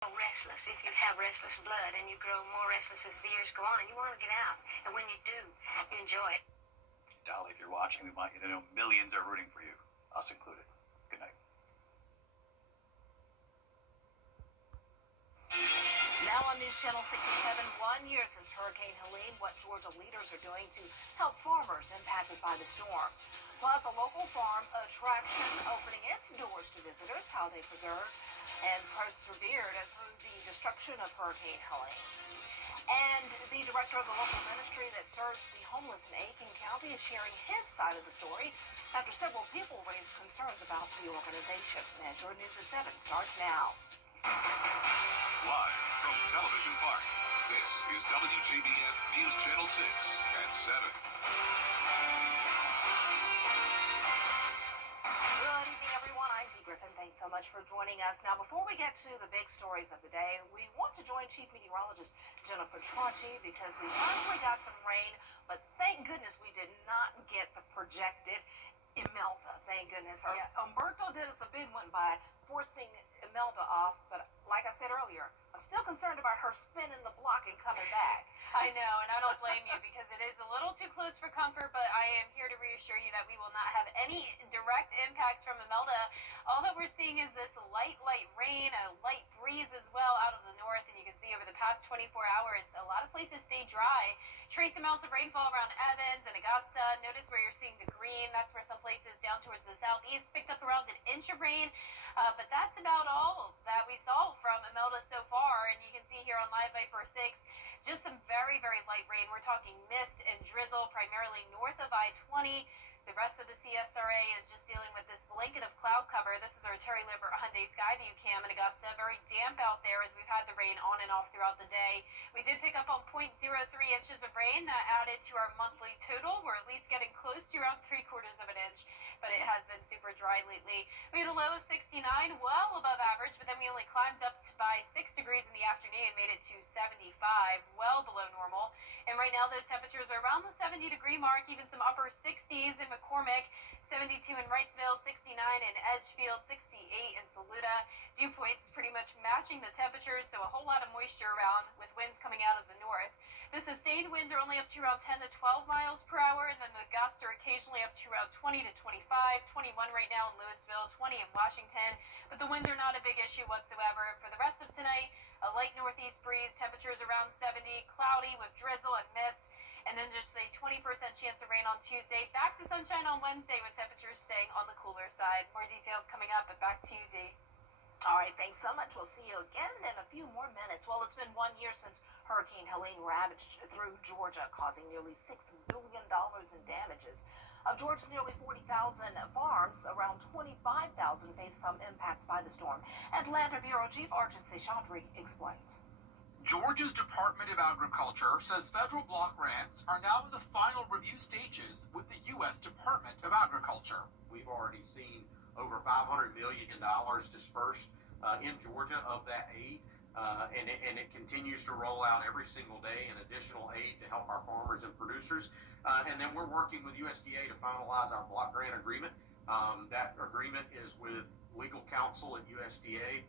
Restless. If you have restless blood and you grow more restless as the years go on and you want to get out, and when you do, you enjoy it. Dolly, if you're watching, we want you to know millions are rooting for you, us included. Good night. Now on News Channel 6 and 7, 1 year since Hurricane Helene, what Georgia leaders are doing to help farmers impacted by the storm. Plus, a local farm attraction opening its doors to visitors, how they preserved and persevered through the destruction of Hurricane Helene. And the director of the local ministry that serves the homeless in Aiken County is sharing his side of the story after several people raised concerns about the organization. And your News at 7 starts now. Live from Television Park, this is WJBF News Channel 6 at 7. Good evening, everyone. I'm Dee Griffin. Thanks so much for joining us. Now, before we get to the big stories of the day, we want to join Chief Meteorologist Jenna Petracci because we finally got some rain, but thank goodness we did not get the projected Imelda. Thank goodness. Yeah. Umberto did us a big one by forcing Imelda off, but like I said earlier, I'm still concerned about her spinning the block and coming back. I know, and I don't blame you because it is a little too close for comfort, but I am here to reassure you that we will not have any direct impacts from Imelda. All that we're seeing is this light rain, a light breeze as well out of the north, and you can see over the past 24 hours, a lot of places stay dry. Trace amounts of rainfall around Evans and Augusta. Notice where you're seeing the green. That's where some places down towards the southeast picked up around an inch of rain. But that's about all that we saw from Imelda so far. And you can see here on Live Viper 6, just some very, very light rain. We're talking mist and drizzle, primarily north of I-20. The rest of the CSRA is just dealing with this blanket of cloud cover. This is our Terry Libbert Hyundai Skyview cam in Augusta. Very damp out there as we've had the rain on and off throughout the day. We did pick up on 0.03 inches of rain. That added to our monthly total. We're at least getting close to around 3/4 of an inch, but it has been super dry lately. We had a low of 69, well above average, but then we only climbed up by 6 degrees in the afternoon, made it to 75, well below normal. And right now those temperatures are around the 70-degree mark, even some upper 60s in McCormick, 72 in Wrightsville, 69 in Edgefield, 68 in Saluda. Dew points pretty much matching the temperatures, so a whole lot of moisture around with winds coming out of the north. The sustained winds are only up to around 10 to 12 miles per hour, and then the gusts are occasionally up to around 20 to 25, 21 right now in Louisville, 20 in Washington, but the winds are not a big issue whatsoever. And for the rest of tonight, a light northeast breeze, temperatures around 70, cloudy with drizzle and mist, and then just a 20% chance of rain on Tuesday. Back to sunshine on Wednesday with temperatures staying on the cooler side. More details coming up, but back to you, Dee. All right, thanks so much. We'll see you again in a few more minutes. Well, it's been 1 year since Hurricane Helene ravaged through Georgia, causing nearly $6 billion in damages. Of Georgia's nearly 40,000 farms, around 25,000 faced some impacts by the storm. Atlanta Bureau Chief Arjun Seshadri explains. Georgia's Department of Agriculture says federal block grants are now in the final review stages with the U.S. Department of Agriculture. We've already seen over $500 million dispersed in Georgia of that aid, and it continues to roll out every single day, an additional aid to help our farmers and producers. And then we're working with USDA to finalize our block grant agreement. That agreement is with legal counsel at USDA,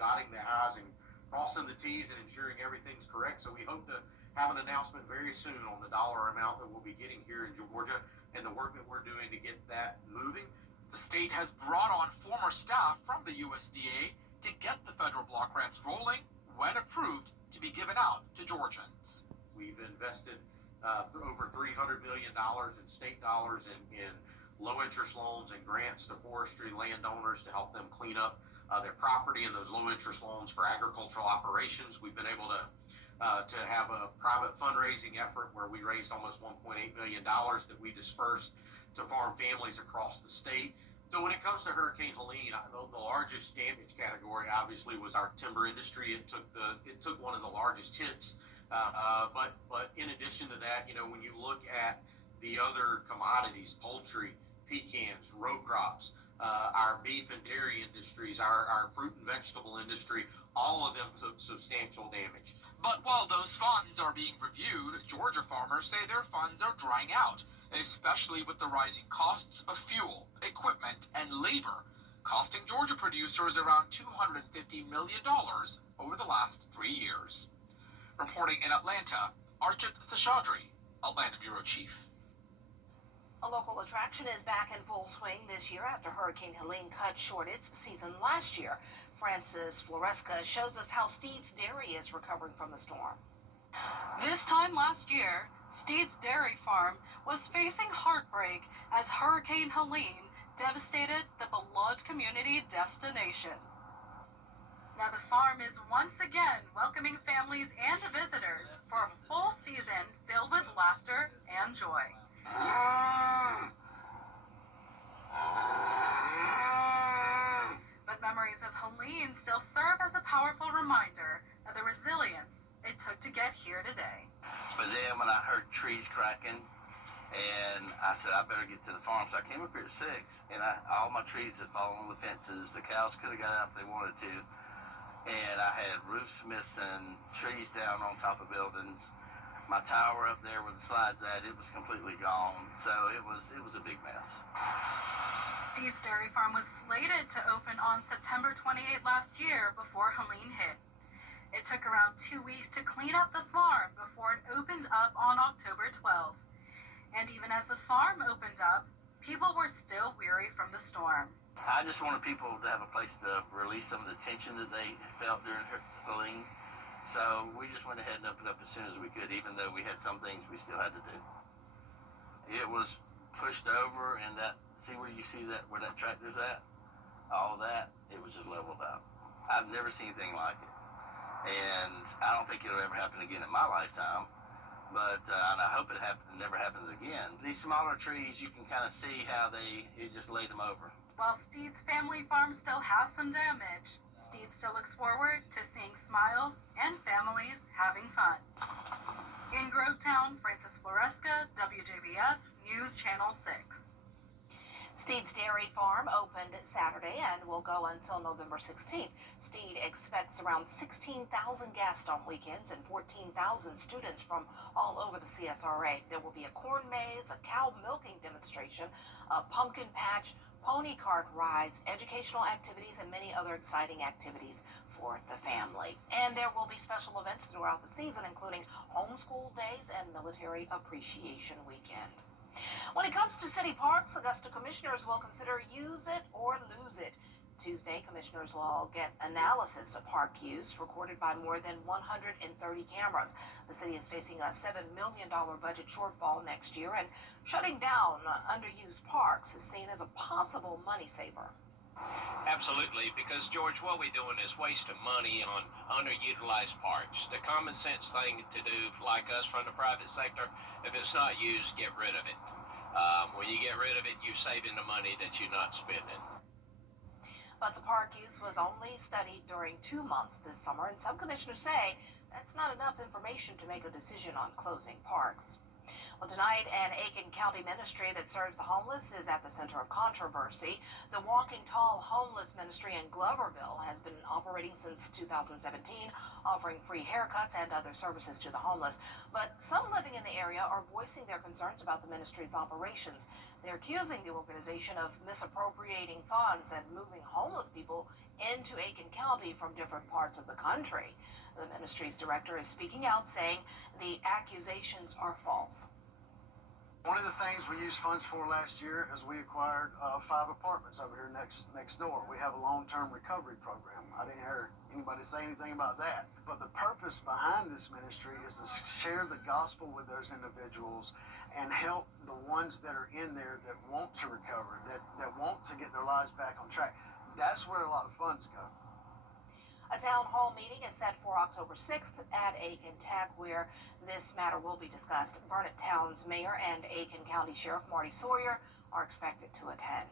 dotting the I's and crossing the T's and ensuring everything's correct. So we hope to have an announcement very soon on the dollar amount that we'll be getting here in Georgia and the work that we're doing to get that moving. The state has brought on former staff from the USDA to get the federal block grants rolling when approved to be given out to Georgians. We've invested over $300 million in state dollars in low-interest loans and grants to forestry landowners to help them clean up their property and those low-interest loans for agricultural operations. We've been able to have a private fundraising effort where we raised almost $1.8 million that we dispersed to farm families across the state. So when it comes to Hurricane Helene, the largest damage category obviously was our timber industry. It took one of the largest hits. But in addition to that, when you look at the other commodities, poultry, pecans, row crops, our beef and dairy industries, our fruit and vegetable industry, all of them took substantial damage. But while those funds are being reviewed, Georgia farmers say their funds are drying out, especially with the rising costs of fuel, equipment, and labor, costing Georgia producers around $250 million over the 3 years. Reporting in Atlanta, Archit Seshadri, Atlanta Bureau Chief. A local attraction is back in full swing this year after Hurricane Helene cut short its season last year. Francis Floresca shows us how Steed's Dairy is recovering from the storm. This time last year, Steed's Dairy Farm was facing heartbreak as Hurricane Helene devastated the beloved community destination. Now the farm is once again welcoming families and visitors for a full season filled with laughter and joy. But memories of Helene still serve as a powerful reminder of the resilience it took to get here today. But then when I heard trees cracking, and I said, I better get to the farm. So I came up here at 6, and all my trees had fallen on the fences. The cows could have got out if they wanted to. And I had roofs missing, trees down on top of buildings. My tower up there where the slide's at, it was completely gone. So it was a big mess. Steed's Dairy Farm was slated to open on September 28 last year before Helene hit. It took around 2 weeks to clean up the farm before it opened up on October 12. And even as the farm opened up, people were still weary from the storm. I just wanted people to have a place to release some of the tension that they felt during Helene. So we just went ahead and opened up as soon as we could, even though we had some things we still had to do. It was pushed over, and where you see that, where that tractor's at, all that, it was just leveled out. I've never seen anything like it. And I don't think it'll ever happen again in my lifetime. But and I hope it never happens again. These smaller trees, you can kind of see how it just laid them over. While Steed's family farm still has some damage, Steed still looks forward to seeing smiles and families having fun. In Grovetown, Francis Floresca, WJBF News Channel 6. Steed's Dairy Farm opened Saturday and will go until November 16th. Steed expects around 16,000 guests on weekends and 14,000 students from all over the CSRA. There will be a corn maze, a cow milking demonstration, a pumpkin patch, pony cart rides, educational activities, and many other exciting activities for the family. And there will be special events throughout the season, including homeschool days and military appreciation weekend. When it comes to city parks, Augusta commissioners will consider use it or lose it. Tuesday, commissioners will get analysis of park use recorded by more than 130 cameras. The city is facing a $7 million budget shortfall next year, and shutting down underused parks is seen as a possible money saver. Absolutely, because George, what we're doing is wasting money on underutilized parks. The common sense thing to do, like us from the private sector, if it's not used, get rid of it. When you get rid of it, you're saving the money that you're not spending. But the park use was only studied during 2 months this summer, and some commissioners say that's not enough information to make a decision on closing parks. Well, tonight, an Aiken County ministry that serves the homeless is at the center of controversy. The Walking Tall Homeless Ministry in Gloverville has been operating since 2017, offering free haircuts and other services to the homeless. But some living in the area are voicing their concerns about the ministry's operations. They're accusing the organization of misappropriating funds and moving homeless people into Aiken County from different parts of the country. The ministry's director is speaking out, saying the accusations are false. One of the things we used funds for last year is we acquired 5 apartments over here next door. We have a long-term recovery program. I didn't hear anybody say anything about that. But the purpose behind this ministry is to share the gospel with those individuals and help the ones that are in there that want to recover, that want to get their lives back on track. That's where a lot of funds go. A town hall meeting is set for October 6th at Aiken Tech, where this matter will be discussed. Burnett Town's mayor and Aiken County Sheriff Marty Sawyer are expected to attend.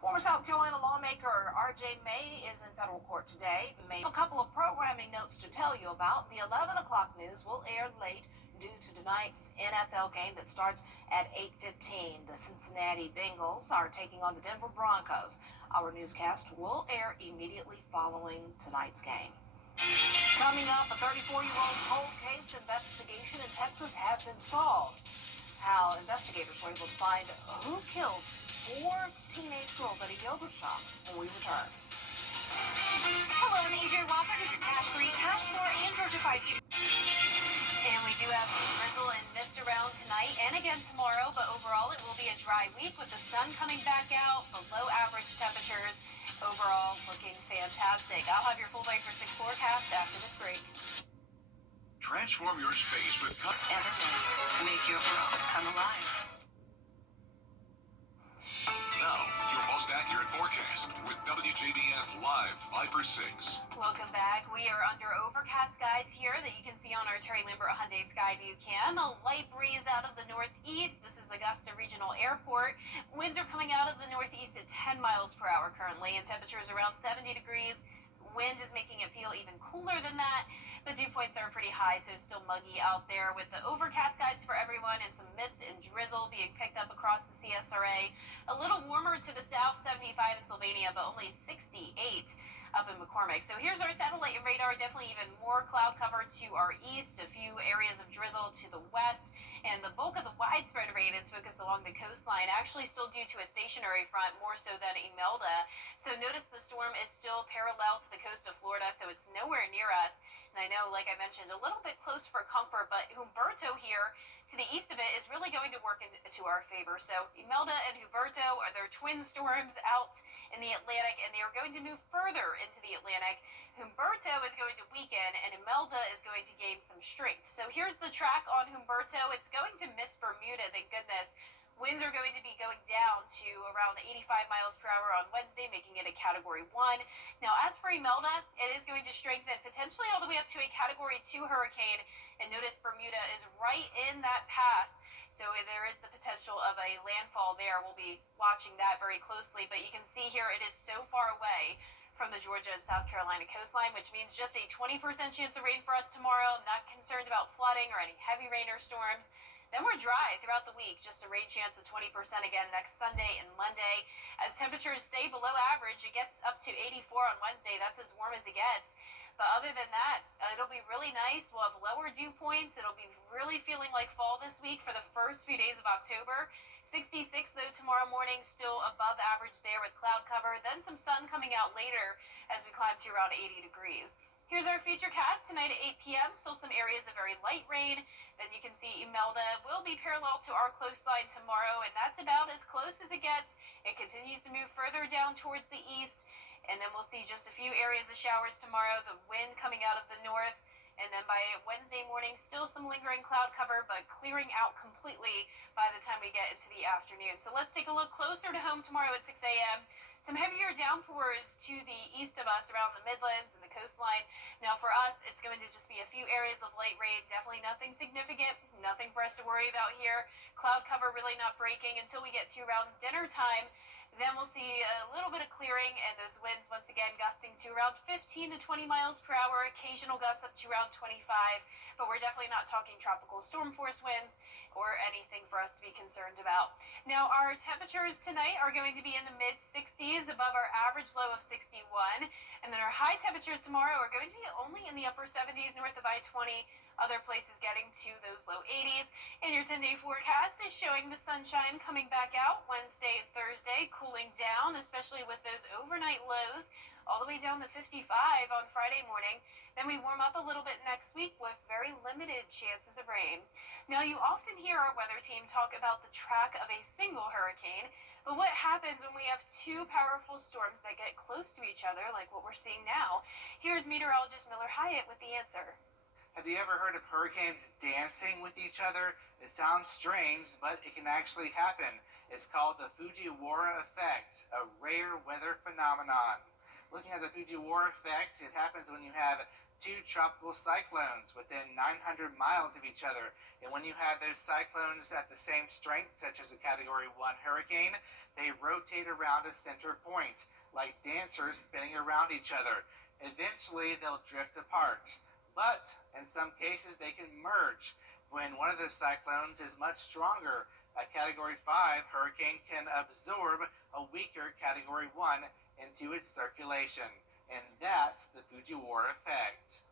Former South Carolina lawmaker R.J. May is in federal court today. May have a couple of programming notes to tell you about. The 11 o'clock news will air late due to tonight's NFL game that starts at 8:15. The Cincinnati Bengals are taking on the Denver Broncos. Our newscast will air immediately following tonight's game. Coming up, a 34-year-old cold case investigation in Texas has been solved. How investigators were able to find who killed 4 teenage girls at a yogurt shop when we return. Hello, I'm AJ Wofford with your Cash Free, Cash For, and Georgia 5 Evening. And we do have some drizzle and mist around tonight and again tomorrow, but overall it will be a dry week with the sun coming back out, below average temperatures. Overall, looking fantastic. I'll have your full Weather 6 forecast after this break. Transform your space with Ever made to make your world come alive. Now, your most accurate forecast with WJBF Live 5/6. Welcome back. We are under overcast skies here that you can see on our Terry Lambert Hyundai Skyview cam. A light breeze out of the northeast. This is Augusta Regional Airport. Winds are coming out of the northeast at 10 miles per hour currently, and temperatures around 70 degrees. Wind is making it feel even cooler than that. The dew points are pretty high, so it's still muggy out there with the overcast skies for everyone and some mist and drizzle being picked up across the CSRA. A little warmer to the south, 75 in Sylvania, but only 68 up in McCormick. So here's our satellite and radar. Definitely even more cloud cover to our east, a few areas of drizzle to the west, and the bulk of the widespread rain is focused along the coastline, actually still due to a stationary front more so than Imelda. So notice the storm is still parallel to the coast of Florida, so it's nowhere near us. And I know, like I mentioned, a little bit close for comfort, but Humberto here to the east of it is really going to work into our favor. So Imelda and Humberto are their twin storms out in the Atlantic, and they are going to move further into the Atlantic. Humberto is going to weaken, and Imelda is going to gain some strength. So here's the track on Humberto. It's going to miss Bermuda, thank goodness. Winds are going to be going down to around 85 miles per hour on Wednesday, making it a Category 1. Now, as for Imelda, it is going to strengthen potentially all the way up to a Category 2 hurricane. And notice Bermuda is right in that path. So there is the potential of a landfall there. We'll be watching that very closely. But you can see here it is so far away from the Georgia and South Carolina coastline, which means just a 20% chance of rain for us tomorrow. I'm not concerned about flooding or any heavy rain or storms. Then we're dry throughout the week, just a rain chance of 20% again next Sunday and Monday. As temperatures stay below average, it gets up to 84 on Wednesday. That's as warm as it gets. But other than that, it'll be really nice. We'll have lower dew points. It'll be really feeling like fall this week for the first few days of October. 66 though tomorrow morning, still above average there with cloud cover. Then some sun coming out later as we climb to around 80 degrees. Here's our future cast tonight at 8 p.m. Still some areas of very light rain. Then you can see Imelda will be parallel to our coastline tomorrow, and that's about as close as it gets. It continues to move further down towards the east, and then we'll see just a few areas of showers tomorrow. The wind coming out of the north, and then by Wednesday morning, still some lingering cloud cover, but clearing out completely by the time we get into the afternoon. So let's take a look closer to home tomorrow at 6 a.m. Some heavier downpours to the east of us around the Midlands and the coastline. Now for us, it's going to just be a few areas of light rain. Definitely nothing significant, nothing for us to worry about here. Cloud cover really not breaking until we get to around dinner time. Then we'll see a little bit of clearing, and those winds once again gusting to around 15 to 20 miles per hour, occasional gusts up to around 25, but we're definitely not talking tropical storm force winds or anything for us to be concerned about. Now, our temperatures tonight are going to be in the mid-60s, above our average low of 61, and then our high temperatures tomorrow are going to be only in the upper 70s north of I-20, other places getting to those low 80s. And your 10-day forecast is showing the sunshine coming back out Wednesday and Thursday, cooling down, especially with those overnight lows, all the way down to 55 on Friday morning. Then we warm up a little bit next week with very limited chances of rain. Now, you often hear our weather team talk about the track of a single hurricane, but what happens when we have two powerful storms that get close to each other, like what we're seeing now? Here's meteorologist Miller Hyatt with the answer. Have you ever heard of hurricanes dancing with each other? It sounds strange, but it can actually happen. It's called the Fujiwara effect, a rare weather phenomenon. Looking at the Fujiwara effect, it happens when you have two tropical cyclones within 900 miles of each other. And when you have those cyclones at the same strength, such as a Category 1 hurricane, they rotate around a center point, like dancers spinning around each other. Eventually, they'll drift apart. But in some cases, they can merge. When one of the cyclones is much stronger, a Category 5 hurricane can absorb a weaker Category 1 into its circulation. And that's the Fujiwara effect.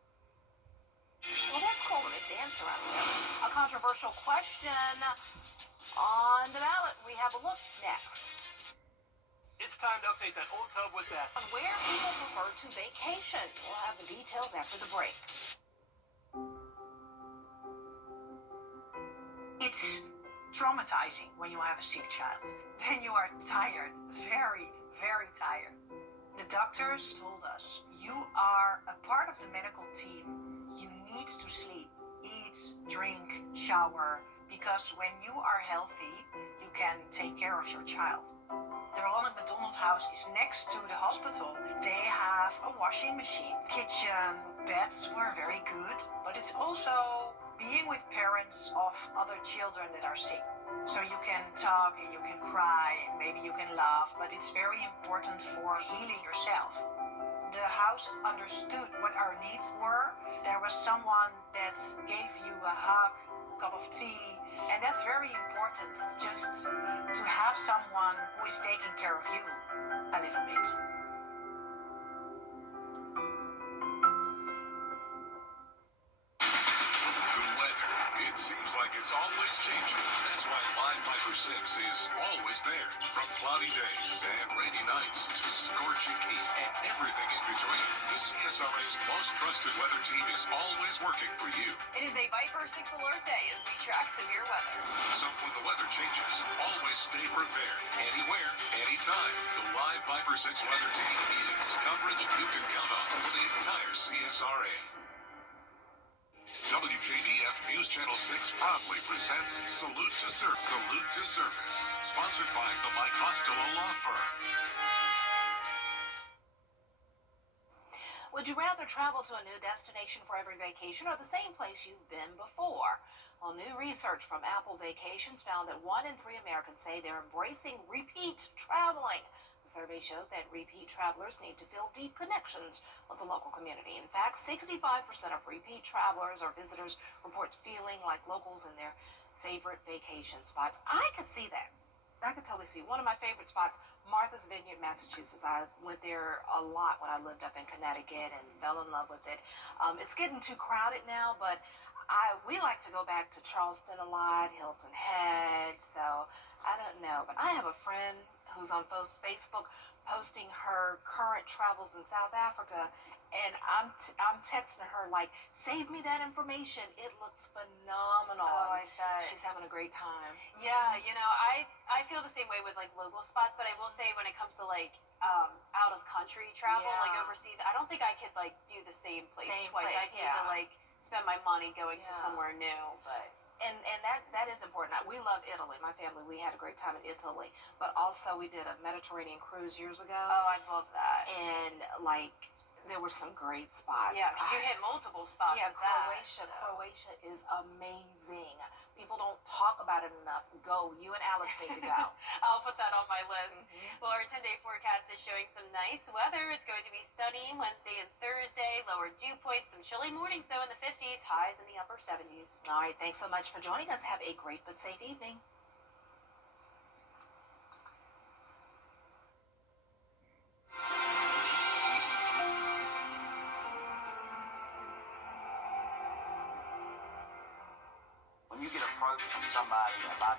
Well, that's cool when they dance around together. A controversial question on the ballot. We have a look next. It's time to update that old tub with that. On where people prefer to vacation. We'll have the details after the break. It's traumatizing when you have a sick child. Then you are tired, very, very tired. The doctors told us, you are a part of the medical team. You need to sleep, eat, drink, shower, because when you are healthy, you can take care of your child. The Ronald McDonald House is next to the hospital. They have a washing machine, kitchen, beds were very good, but it's also being with parents of other children that are sick. So you can talk and you can cry and maybe you can laugh, but it's very important for healing yourself. The house understood what our needs were. There was someone that gave you a hug, cup of tea, and that's very important, just to have someone who is taking care of you a little bit. The weather, it seems like it's always changing. That's why Live Viper 6 is always there. From cloudy days and rainy nights to scorching heat and everything in between, the CSRA's most trusted weather team is always working for you. It is a Viper 6 alert day as we track severe weather. So when the weather changes, always stay prepared. Anywhere, anytime. The Live Viper 6 weather team is coverage you can count on for the entire CSRA. WJBF News Channel 6 proudly presents Salute to Service, sponsored by the Mike Costello Law Firm. Would you rather travel to a new destination for every vacation or the same place you've been before? Well, new research from Apple Vacations found that 1 in 3 Americans say they're embracing repeat traveling. The survey showed that repeat travelers need to feel deep connections with the local community. In fact, 65% of repeat travelers or visitors report feeling like locals in their favorite vacation spots. I could see that. I could totally see. One of my favorite spots, Martha's Vineyard, Massachusetts. I went there a lot when I lived up in Connecticut and fell in love with it. It's getting too crowded now, but we like to go back to Charleston a lot, Hilton Head, so I don't know. But I have a friend who's on Facebook posting her current travels in South Africa, and I'm texting her like, save me that information. It looks phenomenal. Oh, I bet. She's having a great time. Yeah, you know, I feel the same way with like local spots, but I will say when it comes to like out of country travel, like Yeah. overseas, I don't think I could like do the same place twice. place, I need to like spend my money going to Yeah. somewhere new, but And that is important. We love Italy. My family, we had a great time in Italy. But also we did a Mediterranean cruise years ago. oh, I'd love that. And like there were some great spots. Yeah, because you hit multiple spots. Yeah, with that, Croatia. so. Croatia is amazing. People don't talk about it enough. Go. You and Alex need to go. I'll put that on my list. Well, our 10-day forecast is showing some nice weather. It's going to be sunny Wednesday and Thursday, lower dew points, some chilly mornings though in the 50s, highs in the upper 70s. All right. Thanks so much for joining us. Have a great but safe evening. When you get approached from somebody about